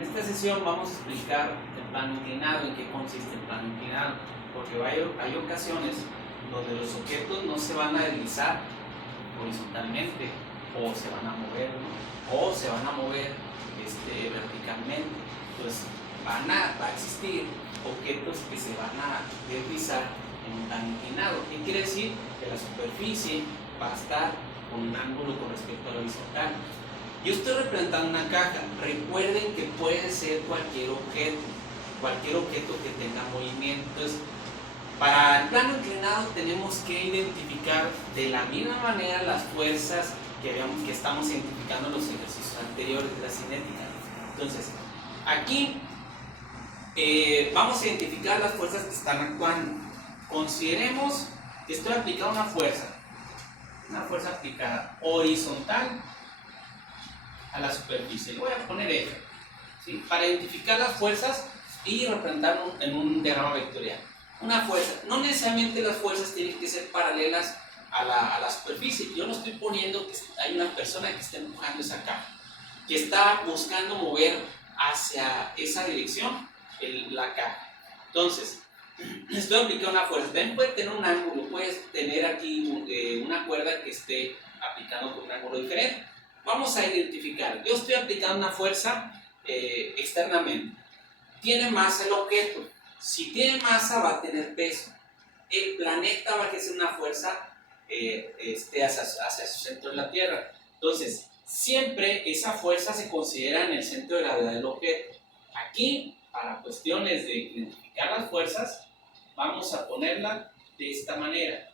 En esta sesión vamos a explicar el plano inclinado, en qué consiste el plano inclinado, porque hay ocasiones donde los objetos no se van a deslizar horizontalmente, o se van a mover, ¿no? O se van a mover verticalmente. Entonces va a existir objetos que se van a deslizar en un plano inclinado. ¿Qué quiere decir? Que la superficie va a estar con un ángulo con respecto al horizontal. Yo estoy representando una caja. Recuerden que puede ser cualquier objeto que tenga movimiento. Entonces, para el plano inclinado tenemos que identificar de la misma manera las fuerzas que estamos identificando en los ejercicios anteriores de la cinética. Entonces, aquí vamos a identificar las fuerzas que están actuando. Consideremos que estoy aplicando una fuerza aplicada horizontal a la superficie. Le voy a poner F, ¿sí? Para identificar las fuerzas y representarlo en un diagrama vectorial. Una fuerza, no necesariamente las fuerzas tienen que ser paralelas a la superficie. Yo no estoy poniendo que hay una persona que está empujando esa caja, que está buscando mover hacia esa dirección la caja. Entonces, estoy aplicando una fuerza. También puede tener un ángulo, puedes tener aquí una cuerda que esté aplicando con un ángulo diferente. Vamos a identificar, yo estoy aplicando una fuerza externamente. Tiene masa el objeto. Si tiene masa, va a tener peso. El planeta va a ejercer una fuerza hacia su centro en la Tierra. Entonces, siempre esa fuerza se considera en el centro de gravedad del objeto. Aquí, para cuestiones de identificar las fuerzas, vamos a ponerla de esta manera.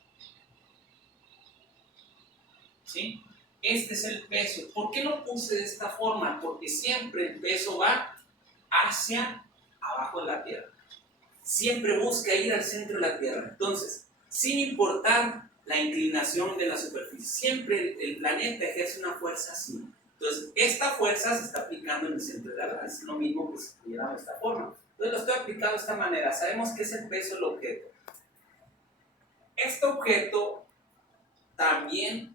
¿Sí? Este es el peso. ¿Por qué lo puse de esta forma? Porque siempre el peso va hacia abajo de la Tierra. Siempre busca ir al centro de la Tierra. Entonces, sin importar la inclinación de la superficie, siempre el planeta ejerce una fuerza así. Entonces, esta fuerza se está aplicando en el centro de la Tierra. Es lo mismo que si pudiera de esta forma. Entonces, lo estoy aplicando de esta manera. Sabemos que es el peso del objeto. Este objeto también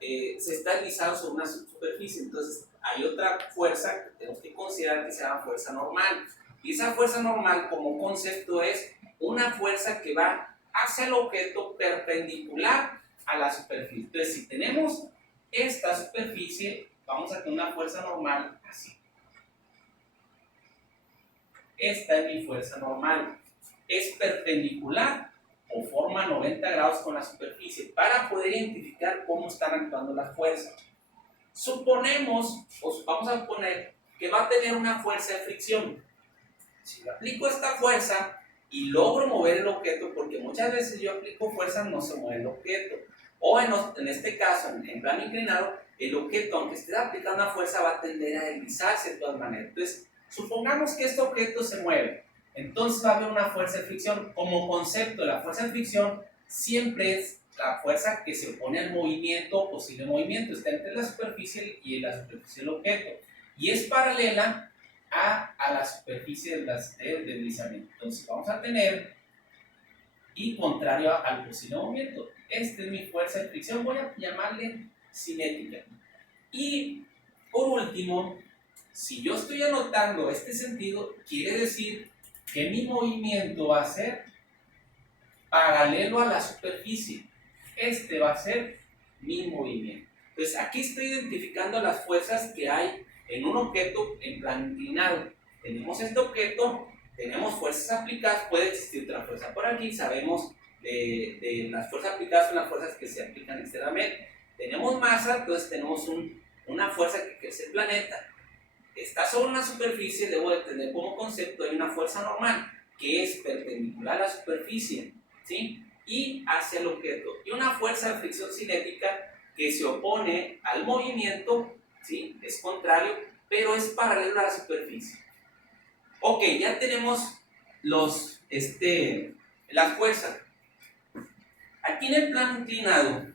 se está deslizado sobre una superficie. Entonces, hay otra fuerza que tenemos que considerar que se llama fuerza normal. Y esa fuerza normal, como concepto, es una fuerza que va hacia el objeto perpendicular a la superficie. Entonces, si tenemos esta superficie, vamos a tener una fuerza normal así. Esta es mi fuerza normal. Es perpendicular o forma 90 grados con la superficie para poder identificar cómo están actuando las fuerzas. Suponemos, o vamos a suponer que va a tener una fuerza de fricción. Si yo aplico esta fuerza y logro mover el objeto, porque muchas veces yo aplico fuerza, no se mueve el objeto. O en este caso, en plano inclinado, el objeto, aunque esté aplicando una fuerza, va a tender a deslizarse de todas maneras. Entonces, supongamos que este objeto se mueve. Entonces va a haber una fuerza de fricción. Como concepto, la fuerza de fricción siempre es la fuerza que se opone al movimiento o posible movimiento. Está entre la superficie y la superficie del objeto. Y es paralela a la superficie del deslizamiento. Entonces vamos a tener, y contrario al posible movimiento. Esta es mi fuerza de fricción. Voy a llamarle cinética. Y por último, si yo estoy anotando este sentido, quiere decir que mi movimiento va a ser paralelo a la superficie. Este va a ser mi movimiento. Entonces aquí estoy identificando las fuerzas que hay en un objeto en plano inclinado. Tenemos este objeto, tenemos fuerzas aplicadas, puede existir otra fuerza por aquí, sabemos de las fuerzas aplicadas son las fuerzas que se aplican externamente. Tenemos masa, entonces tenemos una fuerza que ejerce el planeta. Está sobre una superficie, debo de tener como concepto, hay una fuerza normal que es perpendicular a la superficie, ¿sí? Y hacia el objeto. Y una fuerza de fricción cinética que se opone al movimiento, ¿sí? Es contrario, pero es paralelo a la superficie. Ok, ya tenemos las fuerzas. Aquí en el plano inclinado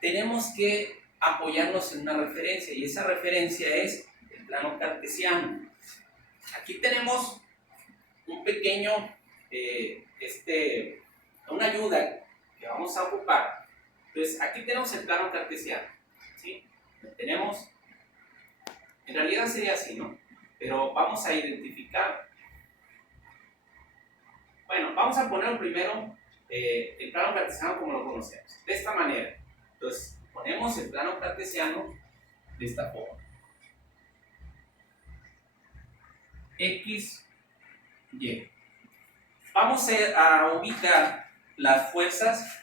tenemos que apoyarnos en una referencia, y esa referencia es el plano cartesiano. Aquí tenemos un pequeño, una ayuda que vamos a ocupar. Entonces, aquí tenemos el plano cartesiano, ¿sí? Tenemos, en realidad sería así, ¿no? pero vamos a identificar. Bueno, vamos a poner primero el plano cartesiano como lo conocemos, de esta manera. Entonces, ponemos el plano cartesiano de esta forma. X, Y. Vamos a ubicar las fuerzas.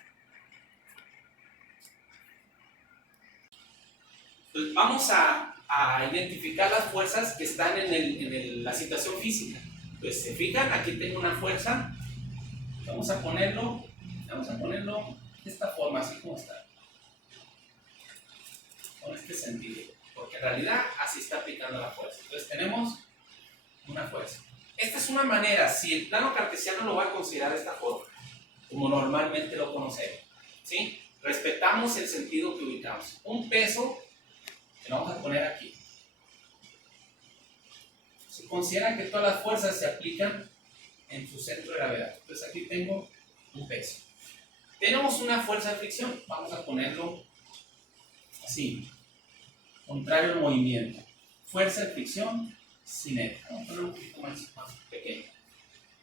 Entonces, vamos a identificar las fuerzas que están en la situación física. Entonces, se fijan, aquí tengo una fuerza. Vamos a ponerlo de esta forma, así como está. Con este sentido. Porque en realidad así está aplicando la fuerza. Entonces, tenemos una fuerza. Esta es una manera, si el plano cartesiano lo va a considerar de esta forma, como normalmente lo conocemos, ¿sí? Respetamos el sentido que ubicamos. Un peso, que lo vamos a poner aquí. Se considera que todas las fuerzas se aplican en su centro de gravedad. Entonces aquí tengo un peso. Tenemos una fuerza de fricción, vamos a ponerlo así, contrario al movimiento. Fuerza de fricción cinética. Vamos a ponerlo un poquito más pequeño.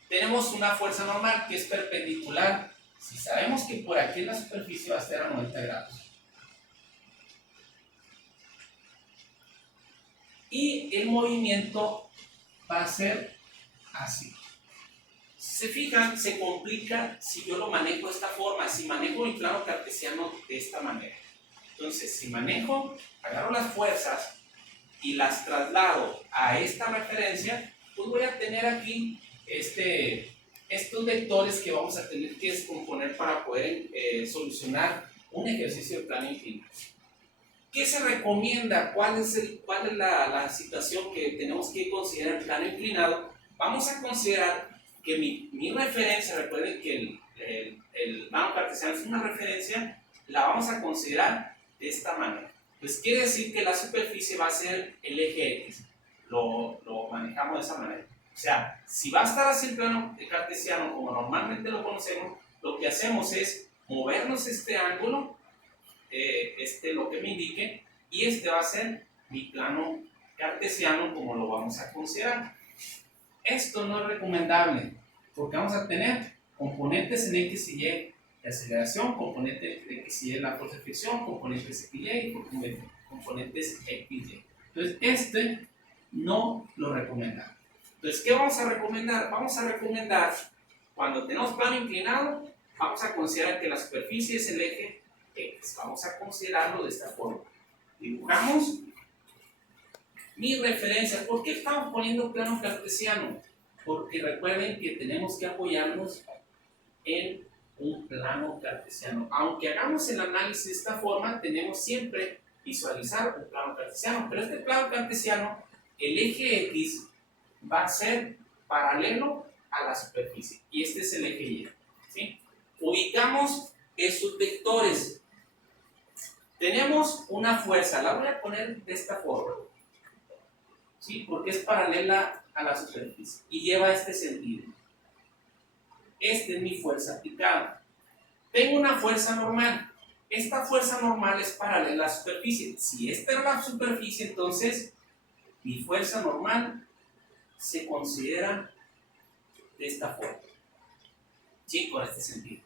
Tenemos una fuerza normal que es perpendicular. Si sabemos que por aquí en la superficie va a estar a 90 grados. Y el movimiento va a ser así. Si se fijan, se complica si yo lo manejo de esta forma, si manejo el plano cartesiano de esta manera. Entonces, si agarro las fuerzas y las traslado a esta referencia, pues voy a tener aquí estos vectores que vamos a tener que descomponer para poder solucionar un ejercicio de plano inclinado. ¿Qué se recomienda? ¿Cuál es la situación que tenemos que considerar en plano inclinado? Vamos a considerar que mi referencia, recuerden que el plano cartesiano es una referencia, la vamos a considerar de esta manera. Pues quiere decir que la superficie va a ser el eje X. Lo manejamos de esa manera. O sea, si va a estar así el plano cartesiano como normalmente lo conocemos, lo que hacemos es movernos este ángulo, lo que me indique, y este va a ser mi plano cartesiano como lo vamos a considerar. Esto no es recomendable porque vamos a tener componentes en X y Y de aceleración, componentes de X y Y de la fuerza de fricción, componentes X y Y y componentes X y Y. Entonces, no lo recomendamos. Entonces, ¿qué vamos a recomendar? Vamos a recomendar, cuando tenemos plano inclinado, vamos a considerar que la superficie es el eje X. Vamos a considerarlo de esta forma. Dibujamos mi referencia. ¿Por qué estamos poniendo plano cartesiano? Porque recuerden que tenemos que apoyarnos en un plano cartesiano. Aunque hagamos el análisis de esta forma, tenemos siempre visualizar un plano cartesiano. Pero este plano cartesiano, el eje X va a ser paralelo a la superficie. Y este es el eje Y. ¿Sí? Ubicamos esos vectores. Tenemos una fuerza, la voy a poner de esta forma. ¿Sí? Porque es paralela a la superficie y lleva este sentido. Esta es mi fuerza aplicada. Tengo una fuerza normal. Esta fuerza normal es paralela a la superficie. Si esta es la superficie, entonces mi fuerza normal se considera de esta forma. ¿Sí? Con este sentido.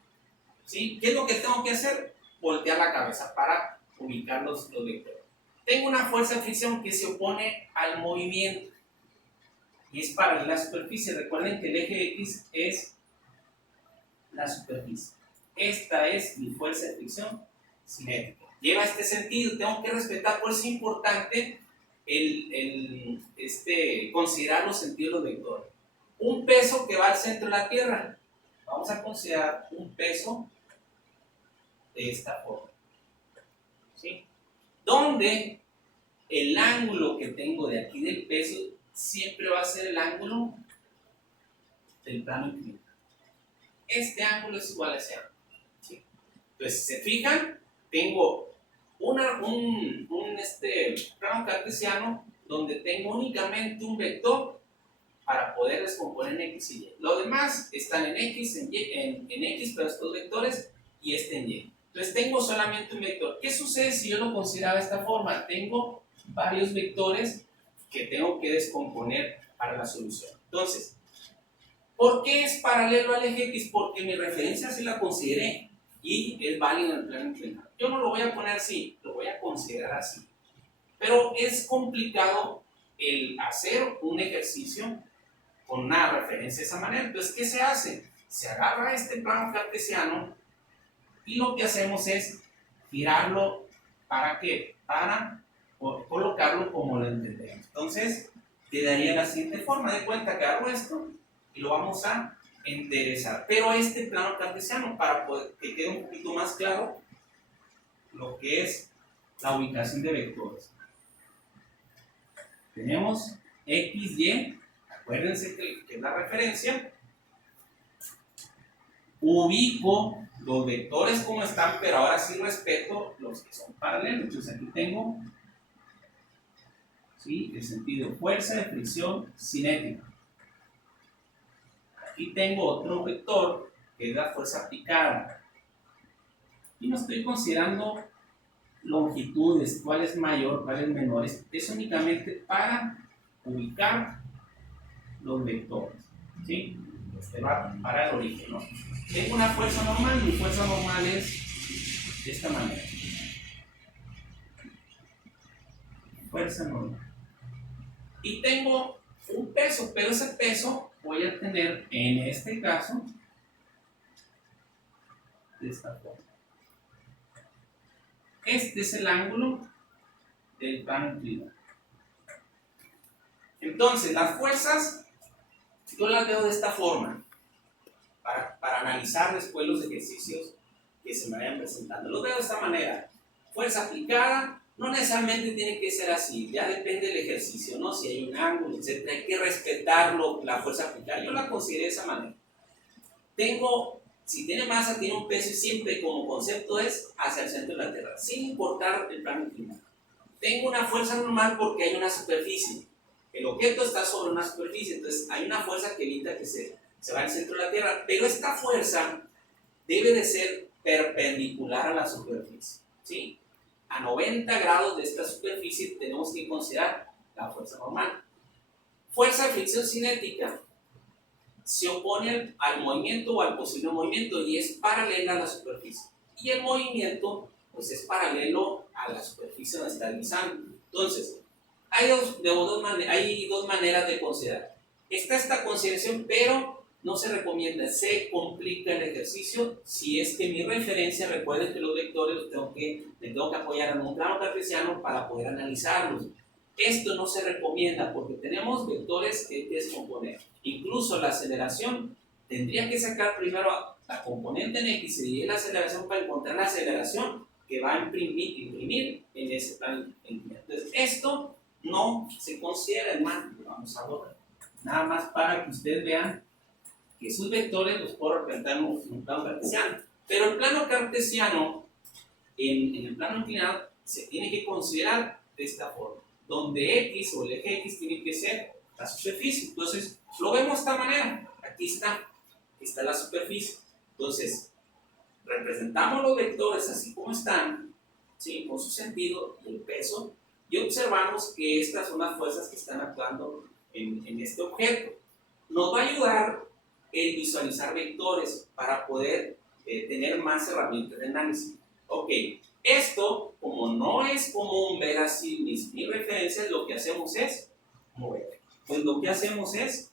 ¿Sí? ¿Qué es lo que tengo que hacer? Voltear la cabeza para ubicar los vectores. Tengo una fuerza de fricción que se opone al movimiento y es paralela a la superficie. Recuerden que el eje X es la superficie. Esta es mi fuerza de fricción cinética. Lleva este sentido, tengo que respetar, por eso es importante considerar los sentidos de los vectores. Un peso que va al centro de la Tierra, vamos a considerar un peso de esta forma. ¿Sí? Donde el ángulo que tengo de aquí del peso siempre va a ser el ángulo del plano inclinado. Este ángulo es igual a ese ángulo. ¿Sí? Entonces, si se fijan, tengo un plano cartesiano donde tengo únicamente un vector para poder descomponer en X y Y. Los demás están en X, en X, pero estos vectores, y este en Y. Entonces tengo solamente un vector. ¿Qué sucede si yo lo consideraba de esta forma? Tengo varios vectores que tengo que descomponer para la solución. Entonces, ¿por qué es paralelo al eje X? Porque mi referencia sí la consideré y es válida en el plano inclinado. Yo no lo voy a poner así, lo voy a considerar así. Pero es complicado el hacer un ejercicio con una referencia de esa manera. Entonces, ¿qué se hace? Se agarra este plano cartesiano y lo que hacemos es girarlo. ¿Para qué? Para colocarlo como lo entendemos. Entonces, quedaría la siguiente forma. De cuenta que hago esto y lo vamos a enderezar. Pero este plano cartesiano, para que quede un poquito más claro lo que es la ubicación de vectores. Tenemos X, Y, acuérdense que es la referencia. Ubico los vectores como están, pero ahora sí respeto los que son paralelos. Entonces aquí tengo, ¿sí?, el sentido fuerza de fricción cinética. Aquí tengo otro vector que es la fuerza aplicada. Y no estoy considerando longitudes, cuál es mayor, cuál es menor. Es únicamente para ubicar los vectores, ¿sí? Este va para el origen, ¿no? Tengo una fuerza normal, mi fuerza normal es de esta manera. Fuerza normal. Y tengo un peso, pero ese peso voy a tener en este caso de esta forma. Este es el ángulo del plano inclinado. Entonces, las fuerzas yo las veo de esta forma para analizar después los ejercicios que se me vayan presentando. Los veo de esta manera. Fuerza aplicada no necesariamente tiene que ser así, ya depende del ejercicio, ¿no? Si hay un ángulo, etc. Hay que respetarlo, la fuerza aplicada. Yo la consideré de esa manera. Si tiene masa, tiene un peso y siempre como concepto es hacia el centro de la Tierra, sin importar el plano inclinado. Tengo una fuerza normal porque hay una superficie. El objeto está sobre una superficie, entonces hay una fuerza que evita que se va al centro de la Tierra, pero esta fuerza debe de ser perpendicular a la superficie, ¿sí? A 90 grados de esta superficie tenemos que considerar la fuerza normal. Fuerza de fricción cinética se opone al movimiento o al posible movimiento y es paralela a la superficie. Y el movimiento pues es paralelo a la superficie donde está deslizando. Entonces, hay dos maneras de considerar. Está esta consideración, pero no se recomienda, se complica el ejercicio si es que mi referencia, recuerden que los vectores me tengo que apoyar en un plano cartesiano para poder analizarlos. Esto no se recomienda porque tenemos vectores que descomponer. Incluso la aceleración, tendría que sacar primero la componente en X y la aceleración para encontrar la aceleración que va a imprimir en ese plano. Entonces, esto no se considera, hermano, lo vamos a borrar. Nada más para que ustedes vean que sus vectores los puedo representar en un plano cartesiano. Pero el plano cartesiano, en el plano inclinado, se tiene que considerar de esta forma, donde X o el eje X tiene que ser la superficie. Entonces, lo vemos de esta manera. Aquí está la superficie. Entonces, representamos los vectores así como están, ¿sí?, con su sentido y el peso, y observamos que estas son las fuerzas que están actuando en este objeto. Nos va a ayudar en visualizar vectores para poder tener más herramientas de análisis. Ok, esto, como no es común ver así mis referencias, lo que hacemos es mover. Pues lo que hacemos es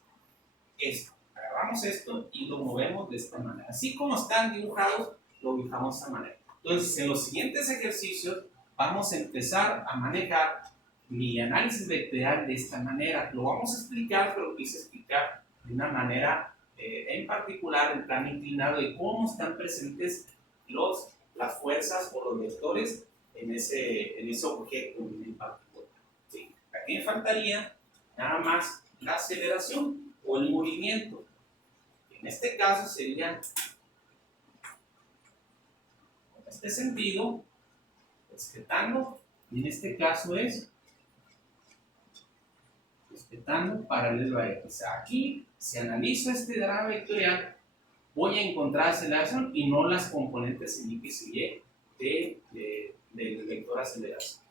esto. Agarramos esto y lo movemos de esta manera. Así como están dibujados, lo dibujamos de esta manera. Entonces, en los siguientes ejercicios vamos a empezar a manejar mi análisis vectorial de esta manera. Lo vamos a explicar, pero quise explicar de una manera en particular el plano inclinado y cómo están presentes las fuerzas o los vectores en ese objeto en particular. ¿Sí? Aquí me faltaría nada más la aceleración o el movimiento. En este caso sería en este sentido, respetando, y en este caso es respetando paralelo a X. O sea, aquí, si analizo este diagrama vectorial, voy a encontrar aceleración y no las componentes en X y Y del vector aceleración.